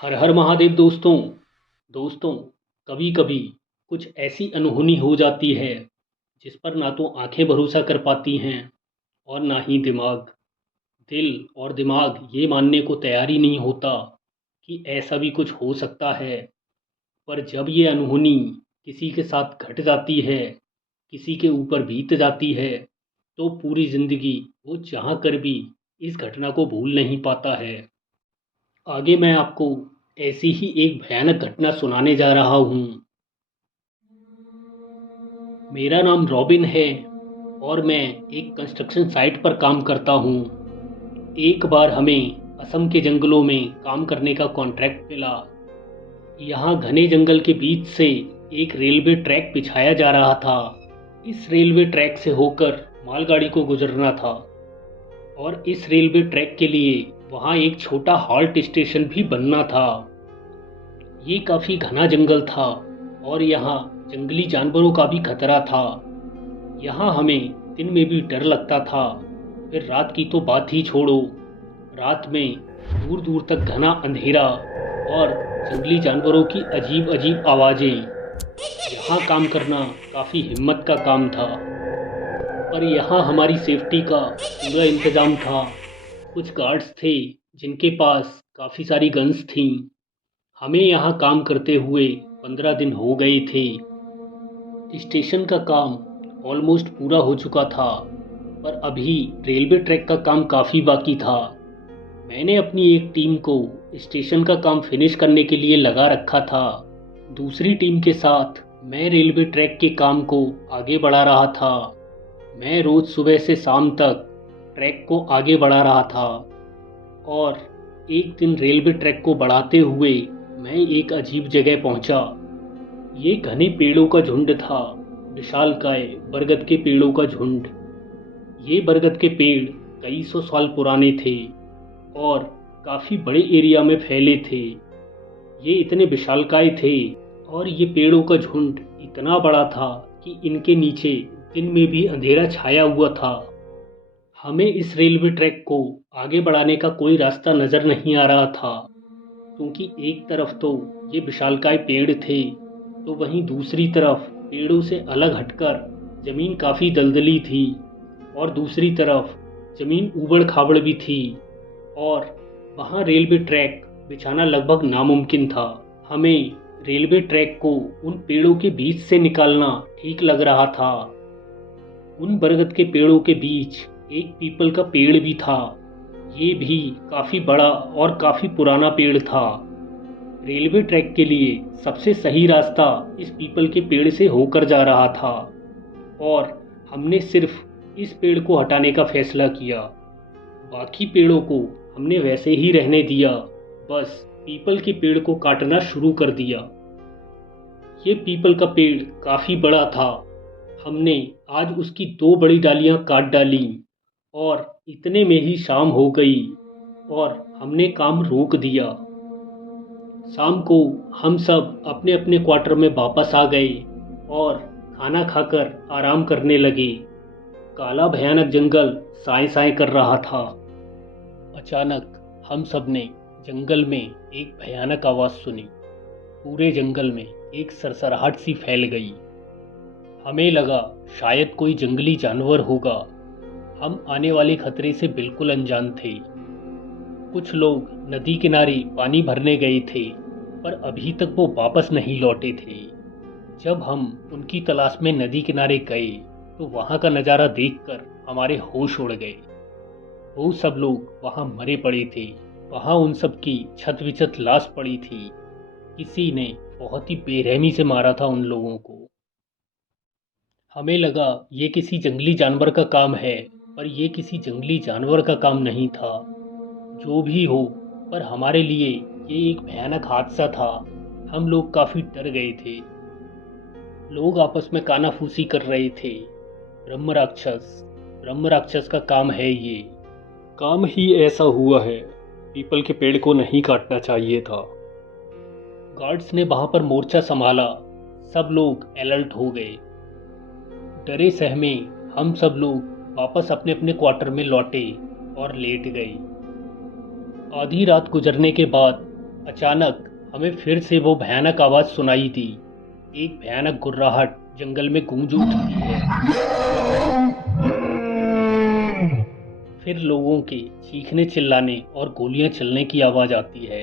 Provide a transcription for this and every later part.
हर हर महादेव दोस्तों। दोस्तों, कभी कभी कुछ ऐसी अनहोनी हो जाती है जिस पर ना तो आंखें भरोसा कर पाती हैं और ना ही दिमाग। दिल और दिमाग ये मानने को तैयार ही नहीं होता कि ऐसा भी कुछ हो सकता है। पर जब ये अनहोनी किसी के साथ घट जाती है, किसी के ऊपर बीत जाती है, तो पूरी ज़िंदगी वो चाह कर भी इस घटना को भूल नहीं पाता है। आगे मैं आपको ऐसी ही एक भयानक घटना सुनाने जा रहा हूँ। मेरा नाम रॉबिन है और मैं एक कंस्ट्रक्शन साइट पर काम करता हूँ। एक बार हमें असम के जंगलों में काम करने का कॉन्ट्रैक्ट मिला। यहाँ घने जंगल के बीच से एक रेलवे ट्रैक बिछाया जा रहा था। इस रेलवे ट्रैक से होकर मालगाड़ी को गुजरना था और इस रेलवे ट्रैक के लिए वहाँ एक छोटा हॉल्ट स्टेशन भी बनना था। ये काफ़ी घना जंगल था और यहाँ जंगली जानवरों का भी खतरा था। यहाँ हमें दिन में भी डर लगता था, फिर रात की तो बात ही छोड़ो। रात में दूर दूर तक घना अंधेरा और जंगली जानवरों की अजीब अजीब आवाज़ें। यहाँ काम करना काफ़ी हिम्मत का काम था, पर यहाँ हमारी सेफ्टी का पूरा इंतज़ाम था। कुछ गार्ड्स थे जिनके पास काफ़ी सारी गन्स थीं। हमें यहाँ काम करते हुए 15 दिन हो गए थे। स्टेशन का काम ऑलमोस्ट पूरा हो चुका था, पर अभी रेलवे ट्रैक का काम काफ़ी बाकी था। मैंने अपनी एक टीम को स्टेशन का काम फिनिश करने के लिए लगा रखा था। दूसरी टीम के साथ मैं रेलवे ट्रैक के काम को आगे बढ़ा रहा था। मैं रोज़ सुबह से शाम तक ट्रैक को आगे बढ़ा रहा था और एक दिन रेलवे ट्रैक को बढ़ाते हुए मैं एक अजीब जगह पहुंचा। ये घने पेड़ों का झुंड था, विशालकाय बरगद के पेड़ों का झुंड। ये बरगद के पेड़ कई सौ साल पुराने थे और काफ़ी बड़े एरिया में फैले थे। ये इतने विशालकाय थे और ये पेड़ों का झुंड इतना बड़ा था कि इनके नीचे दिन में भी अंधेरा छाया हुआ था। हमें इस रेलवे ट्रैक को आगे बढ़ाने का कोई रास्ता नज़र नहीं आ रहा था, क्योंकि एक तरफ तो ये विशालकाय पेड़ थे, तो वहीं दूसरी तरफ पेड़ों से अलग हटकर ज़मीन काफ़ी दलदली थी और दूसरी तरफ ज़मीन ऊबड़ खाबड़ भी थी और वहाँ रेलवे ट्रैक बिछाना लगभग नामुमकिन था। हमें रेलवे ट्रैक को उन पेड़ों के बीच से निकालना ठीक लग रहा था। उन बरगद के पेड़ों के बीच एक पीपल का पेड़ भी था। ये भी काफ़ी बड़ा और काफ़ी पुराना पेड़ था। रेलवे ट्रैक के लिए सबसे सही रास्ता इस पीपल के पेड़ से होकर जा रहा था और हमने सिर्फ इस पेड़ को हटाने का फैसला किया। बाकी पेड़ों को हमने वैसे ही रहने दिया, बस पीपल के पेड़ को काटना शुरू कर दिया। ये पीपल का पेड़ काफ़ी बड़ा था। हमने आज उसकी 2 बड़ी डालियां काट डाली और इतने में ही शाम हो गई और हमने काम रोक दिया। शाम को हम सब अपने अपने क्वार्टर में वापस आ गए और खाना खाकर आराम करने लगे। काला भयानक जंगल साए साए कर रहा था। अचानक हम सब ने जंगल में एक भयानक आवाज़ सुनी। पूरे जंगल में एक सरसराहट सी फैल गई। हमें लगा शायद कोई जंगली जानवर होगा। हम आने वाले खतरे से बिल्कुल अनजान थे। कुछ लोग नदी किनारे पानी भरने गए थे, पर अभी तक वो वापस नहीं लौटे थे। जब हम उनकी तलाश में नदी किनारे गए तो वहाँ का नज़ारा देखकर हमारे होश उड़ गए। वो सब लोग वहाँ मरे पड़े थे। वहाँ उन सब की छत विछत लाश पड़ी थी। किसी ने बहुत ही बेरहमी से मारा था उन लोगों को। हमें लगा ये किसी जंगली जानवर का काम है, पर ये किसी जंगली जानवर का काम नहीं था। जो भी हो, पर हमारे लिए ये एक भयानक हादसा था। हम लोग काफ़ी डर गए थे। लोग आपस में कानाफूसी कर रहे थे। ब्रह्म राक्षस का काम है ये। काम ही ऐसा हुआ है। पीपल के पेड़ को नहीं काटना चाहिए था। गार्ड्स ने वहां पर मोर्चा संभाला। सब लोग अलर्ट हो गए। डरे सहमे हम सब लोग वापस अपने अपने क्वार्टर में लौटे और लेट गए। आधी रात गुजरने के बाद अचानक हमें फिर से वो भयानक आवाज़ सुनाई दी। एक भयानक गुर्राहट जंगल में गूंज उठती है। फिर लोगों के चीखने चिल्लाने और गोलियां चलने की आवाज़ आती है।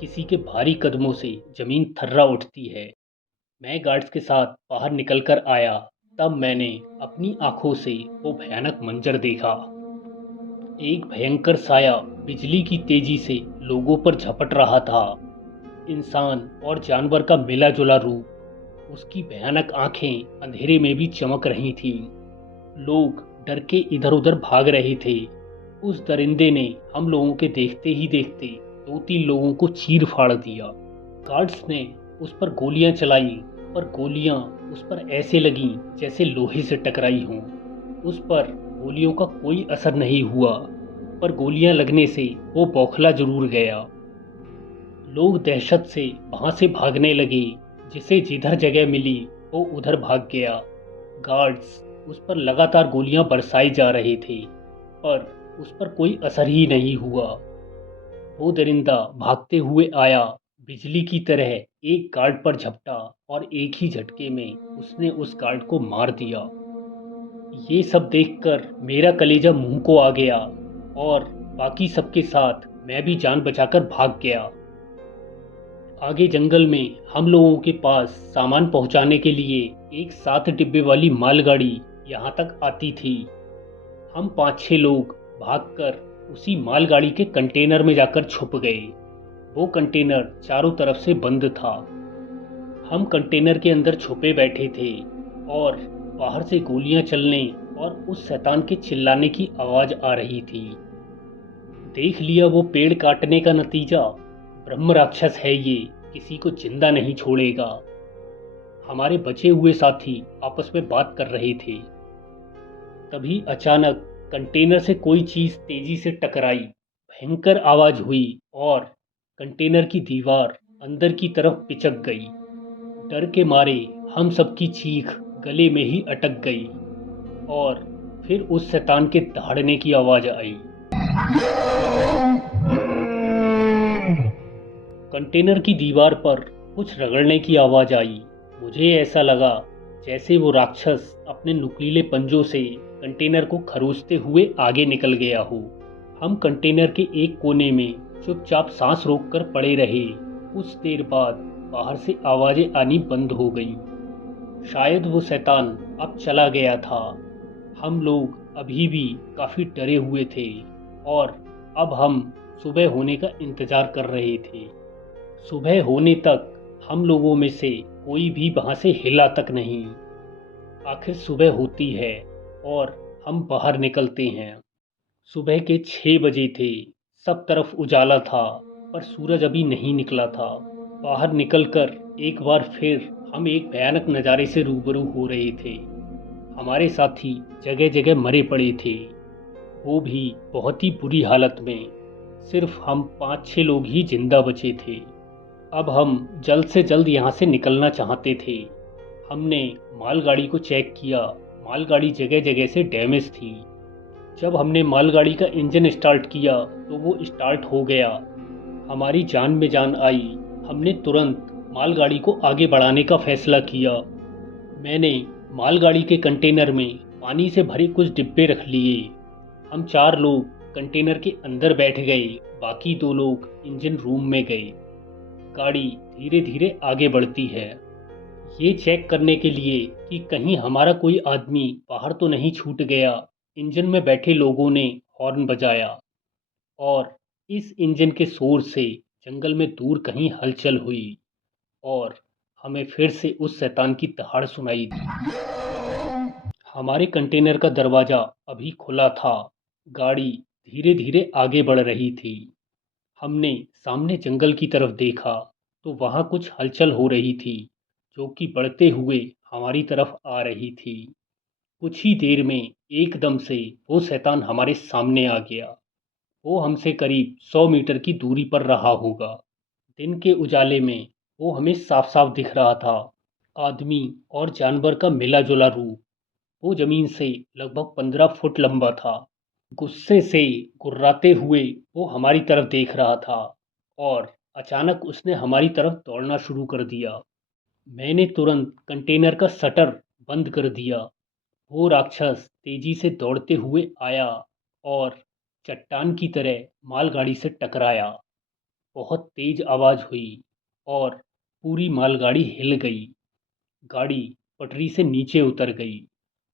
किसी के भारी कदमों से ज़मीन थर्रा उठती है। मैं गार्ड्स के साथ बाहर निकलकर आया। तब मैंने अपनी आंखों से वो भयानक मंजर देखा। एक भयंकर साया बिजली की तेजी से लोगों पर झपट रहा था। इंसान और जानवर का मिला जुला रूप। उसकी भयानक आंखें अंधेरे में भी चमक रही थीं। लोग डर के इधर उधर भाग रहे थे। उस दरिंदे ने हम लोगों के देखते ही देखते 2-3 लोगों को चीर फाड़ दिया। गार्ड्स ने उस पर गोलियां चलाई, पर गोलियां उस पर ऐसे लगीं जैसे लोहे से टकराई हों। उस पर गोलियों का कोई असर नहीं हुआ, पर गोलियां लगने से वो बौखला जरूर गया। लोग दहशत से वहां से भागने लगे। जिसे जिधर जगह मिली वो उधर भाग गया। गार्ड्स उस पर लगातार गोलियां बरसाए जा रहे थे, पर उस पर कोई असर ही नहीं हुआ। वो दरिंदा भागते हुए आया, बिजली की तरह एक गार्ड पर झपटा और एक ही झटके में उसने उस गार्ड को मार दिया। ये सब देखकर मेरा कलेजा मुंह को आ गया और बाकी सबके साथ मैं भी जान बचाकर भाग गया। आगे जंगल में हम लोगों के पास सामान पहुंचाने के लिए एक 7 डिब्बे वाली मालगाड़ी यहाँ तक आती थी। हम 5-6 लोग भागकर उसी मालगाड़ी के कंटेनर में जाकर छुप गए। वो कंटेनर चारों तरफ से बंद था। हम कंटेनर के अंदर छुपे बैठे थे और बाहर से गोलियां चलने और उस शैतान के चिल्लाने की आवाज आ रही थी। देख लिया वो पेड़ काटने का नतीजा। ब्रह्म राक्षस है ये, किसी को जिंदा नहीं छोड़ेगा। हमारे बचे हुए साथी आपस में बात कर रहे थे। तभी अचानक कंटेनर से कोई चीज तेजी से टकराई। भयंकर आवाज हुई और कंटेनर की दीवार अंदर की तरफ पिचक गई। डर के मारे हम सबकी चीख गले में ही अटक गई और फिर उस शैतान के दहाड़ने की आवाज आई। कंटेनर की दीवार पर कुछ रगड़ने की आवाज आई। मुझे ऐसा लगा जैसे वो राक्षस अपने नुकीले पंजों से कंटेनर को खरोचते हुए आगे निकल गया हो। हम कंटेनर के एक कोने में चुपचाप सांस रोककर पड़े रहे। कुछ देर बाद बाहर से आवाजें आनी बंद हो गईं। शायद वो शैतान अब चला गया था। हम लोग अभी भी काफी डरे हुए थे और अब हम सुबह होने का इंतजार कर रहे थे। सुबह होने तक हम लोगों में से कोई भी वहां से हिला तक नहीं। आखिर सुबह होती है और हम बाहर निकलते हैं। सुबह के 6 बजे थे। सब तरफ उजाला था, पर सूरज अभी नहीं निकला था। बाहर निकलकर एक बार फिर हम एक भयानक नज़ारे से रूबरू हो रहे थे। हमारे साथी जगह जगह मरे पड़े थे, वो भी बहुत ही बुरी हालत में। सिर्फ हम 5-6 लोग ही जिंदा बचे थे। अब हम जल्द से जल्द यहाँ से निकलना चाहते थे। हमने मालगाड़ी को चेक किया। मालगाड़ी जगह जगह से डैमेज थी। जब हमने मालगाड़ी का इंजन स्टार्ट किया तो वो स्टार्ट हो गया। हमारी जान में जान आई। हमने तुरंत मालगाड़ी को आगे बढ़ाने का फैसला किया। मैंने मालगाड़ी के कंटेनर में पानी से भरे कुछ डिब्बे रख लिए। हम 4 लोग कंटेनर के अंदर बैठ गए, बाकी 2 लोग इंजन रूम में गए। गाड़ी धीरे धीरे आगे बढ़ती है, ये चेक करने के लिए कि कहीं हमारा कोई आदमी बाहर तो नहीं छूट गया। इंजन में बैठे लोगों ने हॉर्न बजाया और इस इंजन के शोर से जंगल में दूर कहीं हलचल हुई और हमें फिर से उस शैतान की दहाड़ सुनाई दी। हमारे कंटेनर का दरवाज़ा अभी खुला था। गाड़ी धीरे धीरे आगे बढ़ रही थी। हमने सामने जंगल की तरफ देखा तो वहाँ कुछ हलचल हो रही थी, जो कि बढ़ते हुए हमारी तरफ आ रही थी। कुछ ही देर में एकदम से वो शैतान हमारे सामने आ गया। वो हमसे करीब 100 मीटर की दूरी पर रहा होगा। दिन के उजाले में वो हमें साफ साफ दिख रहा था। आदमी और जानवर का मिला जुला रूप। वो जमीन से लगभग 15 फुट लंबा था। गुस्से से गुर्राते हुए वो हमारी तरफ देख रहा था और अचानक उसने हमारी तरफ दौड़ना शुरू कर दिया। मैंने तुरंत कंटेनर का शटर बंद कर दिया। वो राक्षस तेजी से दौड़ते हुए आया और चट्टान की तरह मालगाड़ी से टकराया। बहुत तेज आवाज़ हुई और पूरी मालगाड़ी हिल गई। गाड़ी पटरी से नीचे उतर गई,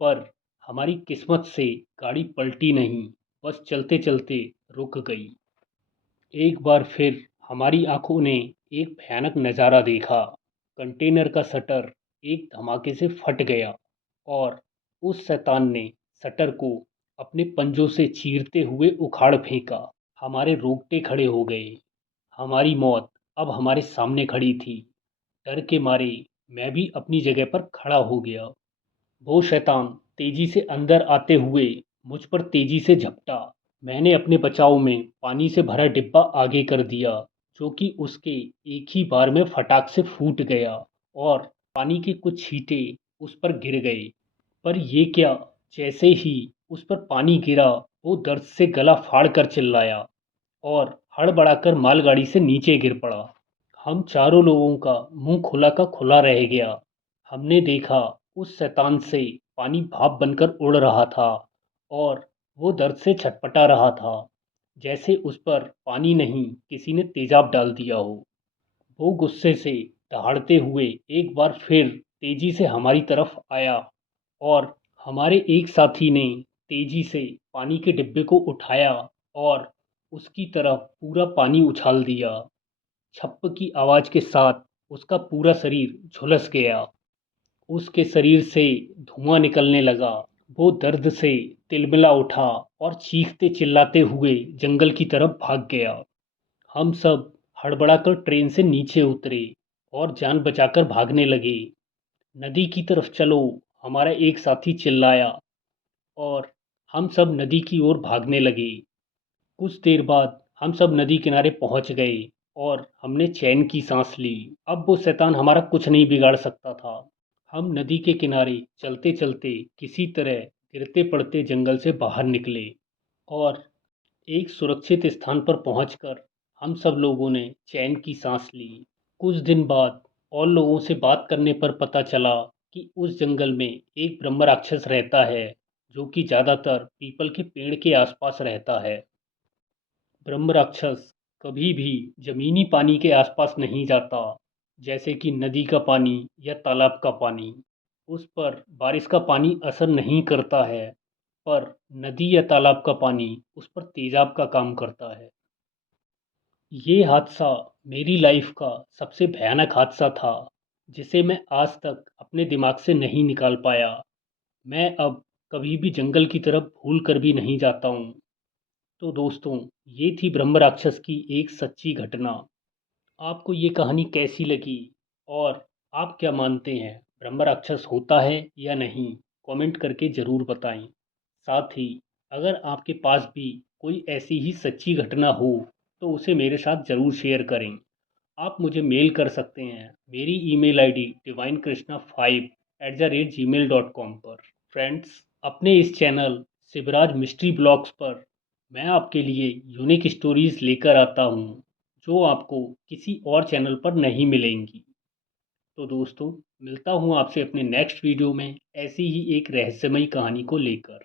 पर हमारी किस्मत से गाड़ी पलटी नहीं, बस चलते चलते रुक गई। एक बार फिर हमारी आंखों ने एक भयानक नज़ारा देखा। कंटेनर का शटर एक धमाके से फट गया और उस शैतान ने शटर को अपने पंजों से चीरते हुए उखाड़ फेंका। हमारे रोंगटे खड़े हो गए। हमारी मौत अब हमारे सामने खड़ी थी। डर के मारे मैं भी अपनी जगह पर खड़ा हो गया। वो शैतान तेजी से अंदर आते हुए मुझ पर तेजी से झपटा। मैंने अपने बचाव में पानी से भरा डिब्बा आगे कर दिया, जो कि उसके एक ही बार में फटाक से फूट गया और पानी के कुछ छींटे उस पर गिर गए। पर ये क्या! जैसे ही उस पर पानी गिरा, वो दर्द से गला फाड़ कर चिल्लाया और हड़बड़ाकर मालगाड़ी से नीचे गिर पड़ा। हम चारों लोगों का मुंह खुला का खुला रह गया। हमने देखा उस शैतान से पानी भाप बनकर उड़ रहा था और वो दर्द से छटपटा रहा था, जैसे उस पर पानी नहीं किसी ने तेजाब डाल दिया हो। वो गुस्से से दहाड़ते हुए एक बार फिर तेजी से हमारी तरफ आया और हमारे एक साथी ने तेजी से पानी के डिब्बे को उठाया और उसकी तरफ पूरा पानी उछाल दिया। छप्प की आवाज़ के साथ उसका पूरा शरीर झुलस गया। उसके शरीर से धुआं निकलने लगा। वो दर्द से तिलमिला उठा और चीखते चिल्लाते हुए जंगल की तरफ भाग गया। हम सब हड़बड़ाकर ट्रेन से नीचे उतरे और जान बचाकर भागने लगे। नदी की तरफ चलो, हमारा एक साथी चिल्लाया और हम सब नदी की ओर भागने लगे। कुछ देर बाद हम सब नदी किनारे पहुंच गए और हमने चैन की सांस ली। अब वो शैतान हमारा कुछ नहीं बिगाड़ सकता था। हम नदी के किनारे चलते चलते किसी तरह गिरते पड़ते जंगल से बाहर निकले और एक सुरक्षित स्थान पर पहुंचकर हम सब लोगों ने चैन की सांस ली। कुछ दिन बाद और लोगों से बात करने पर पता चला कि उस जंगल में एक ब्रह्म राक्षस रहता है, जो कि ज़्यादातर पीपल के पेड़ के आसपास रहता है। ब्रह्म राक्षस कभी भी जमीनी पानी के आसपास नहीं जाता, जैसे कि नदी का पानी या तालाब का पानी। उस पर बारिश का पानी असर नहीं करता है, पर नदी या तालाब का पानी उस पर तेजाब का काम करता है। ये हादसा मेरी लाइफ का सबसे भयानक हादसा था, जिसे मैं आज तक अपने दिमाग से नहीं निकाल पाया। मैं अब कभी भी जंगल की तरफ भूल कर भी नहीं जाता हूँ। तो दोस्तों, ये थी ब्रह्म राक्षस की एक सच्ची घटना। आपको ये कहानी कैसी लगी और आप क्या मानते हैं, ब्रह्म राक्षस होता है या नहीं? कमेंट करके ज़रूर बताएं। साथ ही अगर आपके पास भी कोई ऐसी ही सच्ची घटना हो, तो उसे मेरे साथ ज़रूर शेयर करें। आप मुझे मेल कर सकते हैं मेरी ईमेल आईडी divinekrishnafile@gmail.com पर। फ्रेंड्स, अपने इस चैनल शिवराज मिस्ट्री ब्लॉग्स पर मैं आपके लिए यूनिक स्टोरीज लेकर आता हूँ, जो आपको किसी और चैनल पर नहीं मिलेंगी। तो दोस्तों, मिलता हूँ आपसे अपने नेक्स्ट वीडियो में ऐसी ही एक रहस्यमयी कहानी को लेकर।